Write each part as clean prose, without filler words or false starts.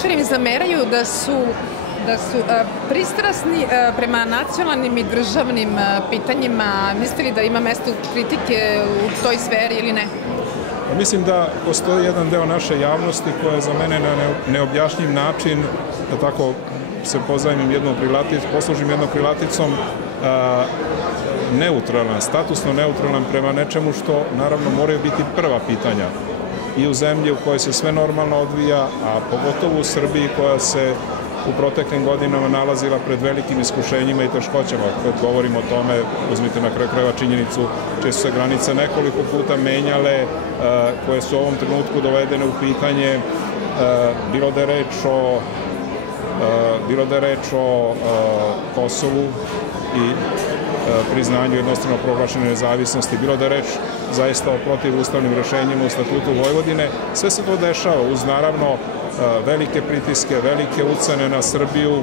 političari im zameraju da su pristrasni prema nacionalnim i državnim pitanjima. Mislite li da ima mesta kritike u toj sferi ili ne? Mislim da postoji jedan deo naše javnosti koja je za mene na neobjašnjiv način, da tako se poslužim jednom krilaticom, neutralan, statusno neutralan prema nečemu što naravno moraju biti prva pitanja i u zemlji u kojoj se sve normalno odvija, a pogotovo u Srbiji koja se u proteklim godinama nalazila pred velikim iskušenjima i teškoćama. Kad govorimo o tome, uzmite na kraju krajeva činjenicu, čije su se granice nekoliko puta menjale, koje su u ovom trenutku dovedene u pitanje, bilo da je reč o Kosovu i priznanju jednostrano proglašene nezavisnosti, bilo da je reč zaista o protivustavnim rešenjima u Statutu Vojvodine. Sve se to dešava uz naravno velike pritiske, velike ucene na Srbiju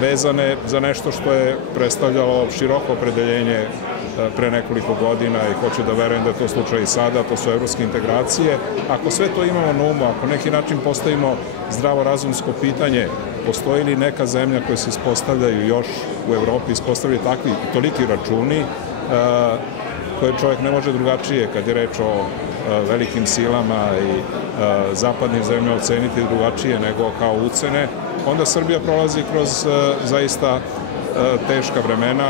vezane za nešto što je predstavljalo široko opredeljenje pre nekoliko godina i hoću da verujem da je to slučaj i sada, to su evropske integracije. Ako sve to imamo na umu, ako neki način postavimo zdravorazumsko pitanje, postoji li neka zemlja koja se ispostavljaju još u Evropi, ispostavljaju takvi i toliki računi koje čovjek ne može drugačije kad je reč o velikim silama i zapadnim zemljama oceniti drugačije nego kao ucene, onda Srbija prolazi kroz zaista teška vremena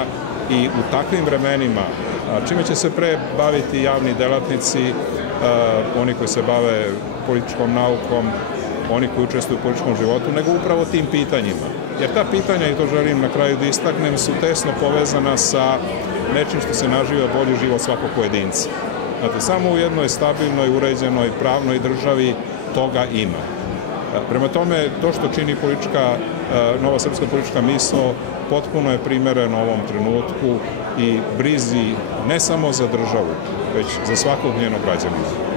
i u takvim vremenima, čime će se pre baviti javni delatnici, oni koji se bave političkom naukom, oni koji učestvuju u političkom životu, nego upravo tim pitanjima. Jer ta pitanja, i to želim na kraju da istaknem, su tesno povezana sa nečim što se naziva bolji život svakog pojedinca. Znate, samo u jednoj stabilnoj, uređenoj, pravnoj državi toga ima. Prema tome, to što čini nova srpska politička misao potpuno je primereno ovom trenutku i brizi ne samo za državu, već za svakog njenog građanina.